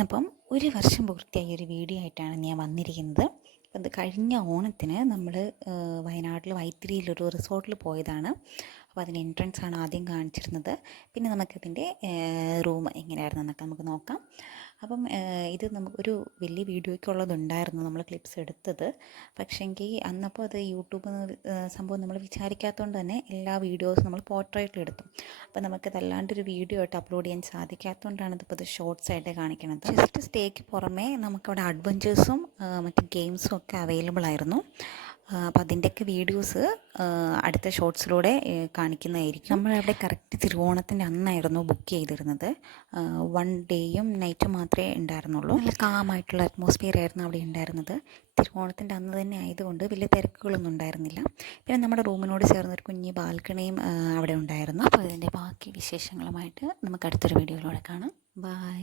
അപ്പം ഒരു വർഷം പൂർത്തിയായ ഒരു വീഡിയോ ആയിട്ടാണ് ഞാൻ വന്നിരിക്കുന്നത്. അത് കഴിഞ്ഞ ഓണത്തിന് നമ്മൾ വയനാട്ടിൽ വൈത്തിരിയിലൊരു റിസോർട്ടിൽ പോയതാണ്. അപ്പോൾ അതിൻ്റെ എൻട്രൻസ് ആണ് ആദ്യം കാണിച്ചിരുന്നത്. പിന്നെ നമുക്കതിൻ്റെ റൂം എങ്ങനെയായിരുന്നു എന്നൊക്കെ നമുക്ക് നോക്കാം. അപ്പം ഇത് നമുക്കൊരു വലിയ വീഡിയോയ്ക്കുള്ളതുണ്ടായിരുന്നു നമ്മൾ ക്ലിപ്സ് എടുത്തത്. പക്ഷേങ്കിൽ അന്നപ്പോൾ അത് യൂട്യൂബ് സംഭവം നമ്മൾ വിചാരിക്കാത്തതുകൊണ്ട് തന്നെ എല്ലാ വീഡിയോസും നമ്മൾ പോർട്രേറ്റിലെടുത്തു. അപ്പോൾ നമുക്കതല്ലാണ്ടൊരു വീഡിയോ ആയിട്ട് അപ്ലോഡ് ചെയ്യാൻ സാധിക്കാത്തതുകൊണ്ടാണ് ഇതിപ്പോൾ ഇത് ഷോർട്സ് ആയിട്ട് കാണിക്കുന്നത്. ജസ്റ്റ് സ്റ്റേക്ക് പുറമേ നമുക്കവിടെ അഡ്വഞ്ചേഴ്സും മറ്റ് ഗെയിംസും ഒക്കെ അവൈലബിൾ ആയിരുന്നു. അപ്പോൾ അതിൻ്റെയൊക്കെ വീഡിയോസ് അടുത്ത ഷോർട്സിലൂടെ കാണിക്കുന്നതായിരിക്കും. നമ്മളവിടെ കറക്റ്റ് തിരുവോണത്തിൻ്റെ അന്നായിരുന്നു ബുക്ക് ചെയ്തിരുന്നത്. 1 ഡേയും നൈറ്റും മാത്രമേ ഉണ്ടായിരുന്നുള്ളൂ. നല്ല കാമായിട്ടുള്ള അറ്റ്മോസ്ഫിയർ ആയിരുന്നു അവിടെ ഉണ്ടായിരുന്നത്. തിരുവോണത്തിൻ്റെ അന്ന് തന്നെ ആയതുകൊണ്ട് വലിയ തിരക്കുകളൊന്നും ഉണ്ടായിരുന്നില്ല. പിന്നെ നമ്മുടെ റൂമിനോട് ചേർന്നൊരു കുഞ്ഞ് ബാൽക്കണിയും അവിടെ ഉണ്ടായിരുന്നു. അപ്പോൾ അതിൻ്റെ ബാക്കി വിശേഷങ്ങളുമായിട്ട് നമുക്ക് അടുത്തൊരു വീഡിയോയിലൂടെ കാണാം. ബൈ.